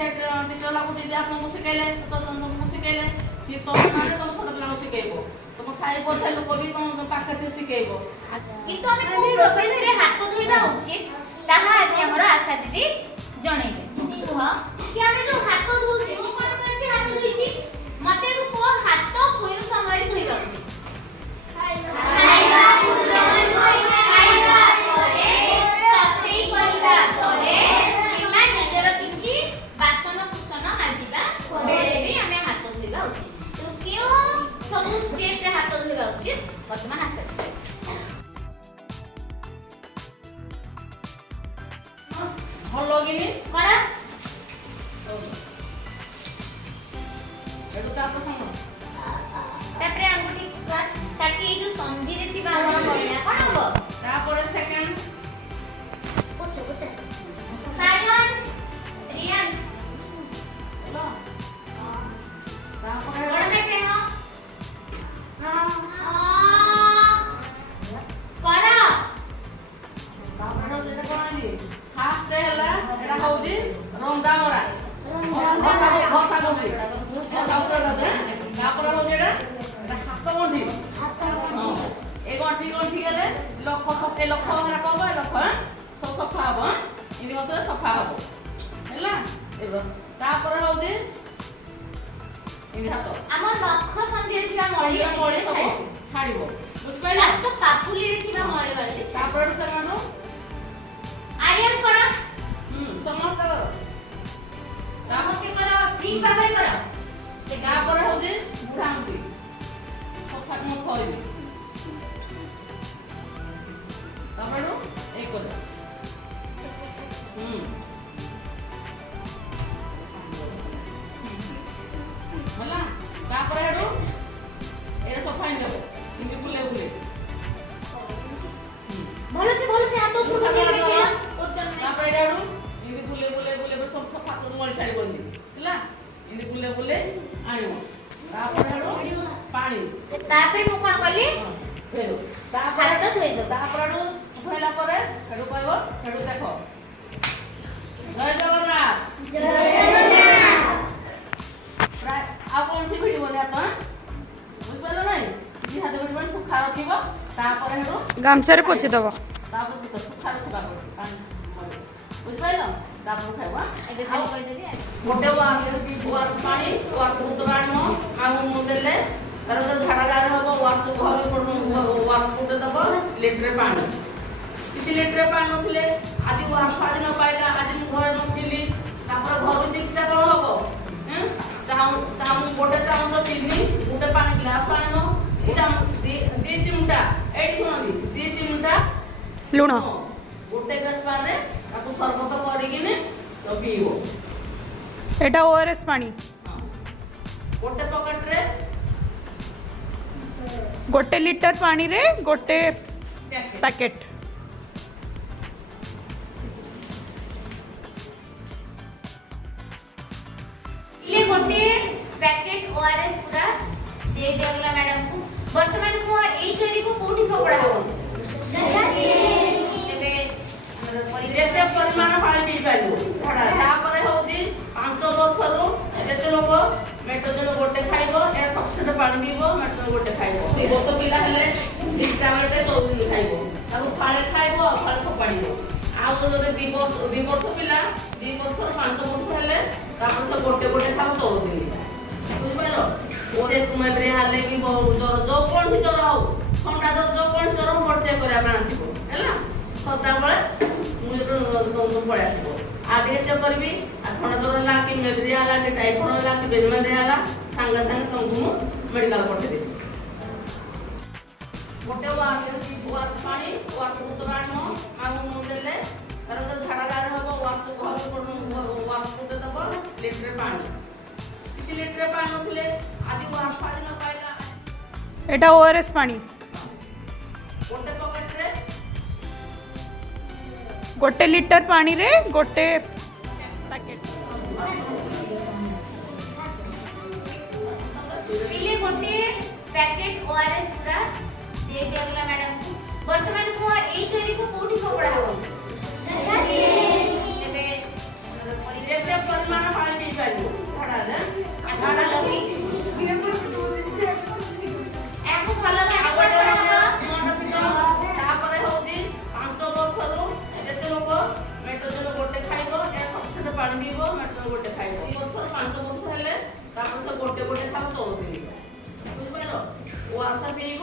set teacher लागू दीदी आपको शिखेले तो तुमको शिखेले सी तुम माने तुम छोट पिला शिखेबो तुम साई पछे लोक भी तुम पाखे शिखेबो किंतु हमें को प्रोसेस रे हाथ धोइबा उचित ताहा आज हमर आशा दीदी जणेबे कुह कि हमें जो हाथ धोउछी मो कोन करछि हाथ धोइछि मते तू को हाथ कोइ समय धोइबा उचित खाइबा खाइबा परे सफाई करबा परे किमा निजर किछि बासन कुसन माजिबा परे भी हमें हाथ धोइबा उचित तो क्यों सब स्टेप रे हाथ धोइबा उचित वर्तमान आशा भलो गिनी करा एटु का प्रसंग तापरे अंगुठी क्लास ताकि जो संधि रे थिबा हमर महिला कोन हबो तापर सेकंड पोछो गोटे साइमन रियान लो तापर बड़ बेटे हो करा तापर जेटा कोन जी फास्ट हैला एटा होजी रंदा मरा भसा गोसी तापर होजी एटा हाथ गंठी ए गंठी गंठी गेले लख सफे लख हमरा कहबो लख सब सफा हबो इनि होसे सफा हबो हैला एबो तापर होजी इनि हाथ हमर नख संधि रे थिबा मळी मळी सब छाड़िबो बुझ पाइला लास्ट तो पापुली रे थिबा मळी बारे तापर से मानो आर्यन करा समस्त करो समस्त करा तीन पाखे करा तापर होजे बुढ़ा आंटी सफा मो खइबे तापर एक कर होला तापर हेडू ए सफा इन देबो इनि फुले फुले भलो से हाथ ऊपर तापर करके और चल तापर हेडू इनि फुले फुले फुले सब सफा तो मळी साड़ी बंदी होला इनि फुले फुले आनिबो तापर हेडू पानी तापरे मु कोन करली फेरो तापर हाथ धोइ दो तापर हेडू धोइला परे हेडू कहबो हेडू देखो जय जगन्नाथ प्राय आ कोन सी भिडियो बने अपन बुझ पालो नै जी हाथ भिडियो बने सुखा रखिबो तापर हेडू गामछा रे पोछि दबो तापर कुछ सुखा रखिबा पानी बुझ पाइलो तापर खाइबा एबे खाली कहि देबी गोटे वास पानी वास उतराण आम मुदेले तार जो झाड़ा गार हबो वास घर पड़ वास पुटे दबो लीटर पानी किछि लीटर पानी नथिले आज वास आज न पाइला आज मु घर नथिली तापर घर चिकित्सा कोन हबो हैं चाउ चाउ गोटे चामच चिनी गोटे पानी ग्लास आनो चाम दी चिमटा एडी सुनदी दी चिमटा लुण गोटे ग्लास पानी ताको सरबत करिकिने तो पीबो एटा ओआरएस पानी गोटे पकेट रे गोटे लीटर पानी रे गोटे पैकेट ले गोटे पैकेट ओआरएस पूरा दे दियगला मैडम को वर्तमान को एई चेरी को कोठी पकड़ा हो तबे हमर परिचय जेते परिमाण पानी पी पाइबो थोड़ा तापरे होजी 5 वर्ष रु जेते लोग मेट्रोजन गोटे खाइबो ए सफिशिएंट पानी पीबो मेट्रोजन गोटे खाइबो 2 वर्ष पिला हेले सिस्टा बेटे 14 दिन खाइबो ताको फाळे खाइबो फाळे खपाडिबो आ जो 2 वर्ष पिला 2 वर्ष 5 वर्ष हेले तापर से गोटे गोटे खाबो 14 दिन बुझ पाइलो ओते कुमेले हाले कि जर जो कोन सी जर हो ठंडा जर जो कोन जर हो मोर चेक करिया पे आसीबो हैला सदा बळे मुझे पड़े आसो आगे चेक करबी आ थोड़ा जर ला कि मलेरिया ला कि टाइफाइड ला कि बेलमेरिया ला संगे संगे तुमको मेडिकल पठे दे गोटे वास पानी वास उतराण आम मुदेले तार जो झाड़ा गार हबो वास घर पड़ वास पुटे दबो लीटर पानी किछि लीटर पानी नथिले आदि वास आज न पाइला एटा ओआरएस पानी गोटे पकेट रे गोटे लीटर पानी रे गोटे पैकेट पिले गोटे पैकेट ओआरएस पूरा दे दियगला मैडम को वर्तमान को एई चेरी को कोठी पकड़ा हो तबे हमर परिचय जेते परिमाण पानी ଗୋଟେ ଗୋଟେ ଖାଇବ 14 ଦିନ ବୁଝିପାରିଲ ଓଆରଏସ୍ ପିଇବ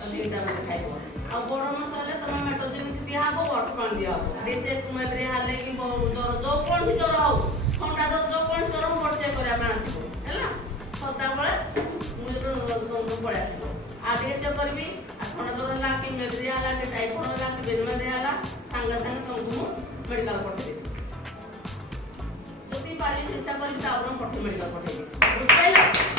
3ଟା ଗୋଟେ ଖାଇବ ଆଉ ବଡ଼ ମାସ ହେଲେ ତମେ ମେଟ୍ରୋଜିନ୍ ଦିଆହବ ବର୍ଷ ପାଣି ଦିଆହବ ଟିକେ ଚେକ୍ ମ୍ୟାଲେରିଆ ହେଲେ କି ଜ୍ୱର ଯୋଉ କୌଣସି ଜ୍ୱର ହଉ ଥଣ୍ଡା ଜ୍ୱର ଯୋଉ କୌଣସି ଜ୍ୱର ହଉ ଚେକ୍ କରିବା ପାଇଁ ଆସିବ ହେଲା ସଦାବେଳେ ମୁଁ ଯେତେବେଳେ ପଳେଇ ଆସିବ ଆଉ ଟିକେ ଚେକ୍ କରିବି ଆଉ ଥଣ୍ଡା ଜ୍ୱର ହେଲା କି ମ୍ୟାଲେରିଆ ହେଲା କି ଟାଇଫଏଡ୍ ହେଲା କି ମ୍ୟାଲେରିଆ ହେଲା ସାଙ୍ଗେ ସାଙ୍ଗେ ତମକୁ ମୁଁ ମେଡ଼ିକାଲ ପଠେଇଦେବି ଯଦି ପାରିବି ଚେଷ୍ଟା କରିବି ତାପରେ ପଠେଇ ମେଡ଼ିକାଲ ପଠେଇବି ବୁଝିପାରିଲ